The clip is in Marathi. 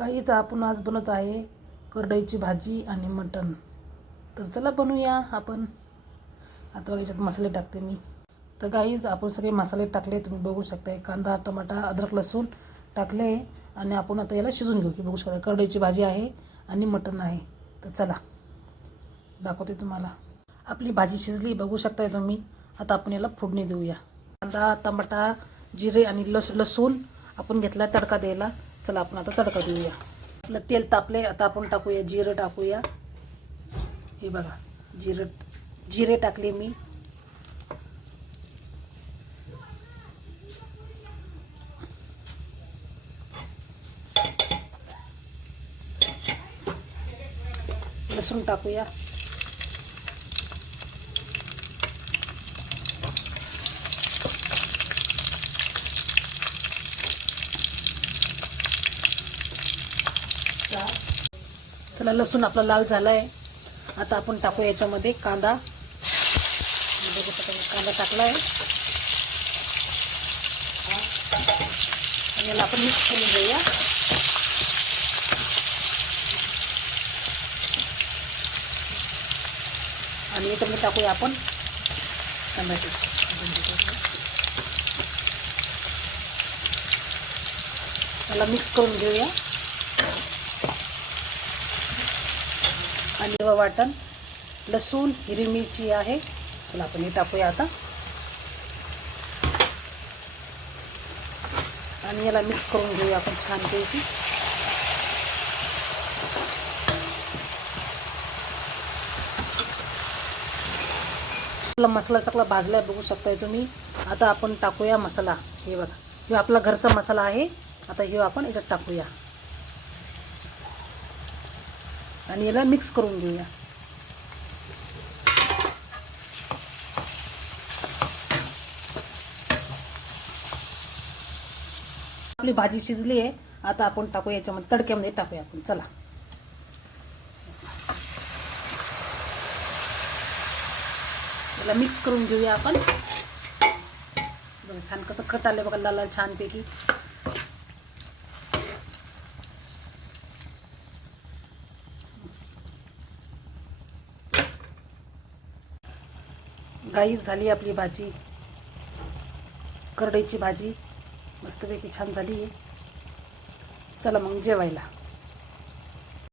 गाईचं आपण आज बनवत आहे करडईची भाजी आणि मटण. तर चला बनवूया आपण. आता बघा याच्यात मसाले टाकते मी. तर गाईज आपण सगळे मसाले टाकले, तुम्ही बघू शकता. कांदा, टमाटा, अद्रक, लसूण टाकले आणि आपण आता याला शिजून घेऊ. बघू शकता करडईची भाजी आहे आणि मटण आहे. तर चला दाखवते तुम्हाला. आपली भाजी शिजली बघू शकताय तुम्ही. आता आपण याला फोडणी देऊया. कांदा, टमाटा, जिरे आणि लसूण आपण घेतला तडका द्यायला. चला आपण आता तडका देऊया. आपलं तेल तापले, आता आपण टाकूया जिरं. टाकूया हे बघा जिरे टाकले मी. लसूण टाकूया. चला लसूण आपला लाल झाला आहे. आता आपण टाकू याच्यामध्ये कांदा. बघू शकता कांदा टाकला आहे आणि याला आपण मिक्स करून घेऊया. आणि याच्यामध्ये टाकूया आपण टमाटे. याला मिक्स करून घेऊया. आणि वाटण लसूण, हिरवी मिरची आहे. चला आपण हे टाकूया आता आणि याला मिक्स करून घेऊया आपण छानपैकी. आपला मसाला सगळा भाजलाय बघू शकताय तुम्ही. आता आपण टाकूया मसाला. हे बघा हे आपला घरचा मसाला आहे. आता हे आपण याच्यात टाकूया आणि याला मिक्स करून घेऊया. आपली भाजी शिजली आहे. आता आपण टाकूया याच्यामध्ये, तडक्यामध्ये टाकूया आपण. चला याला मिक्स करून घेऊया आपण. बघा छान कसं खट आले बघा, लाल छानपैकी. गाई झाली आपली भाजी, करडईची भाजी मस्तपैकी छान झाली आहे. चला मग जेवायला.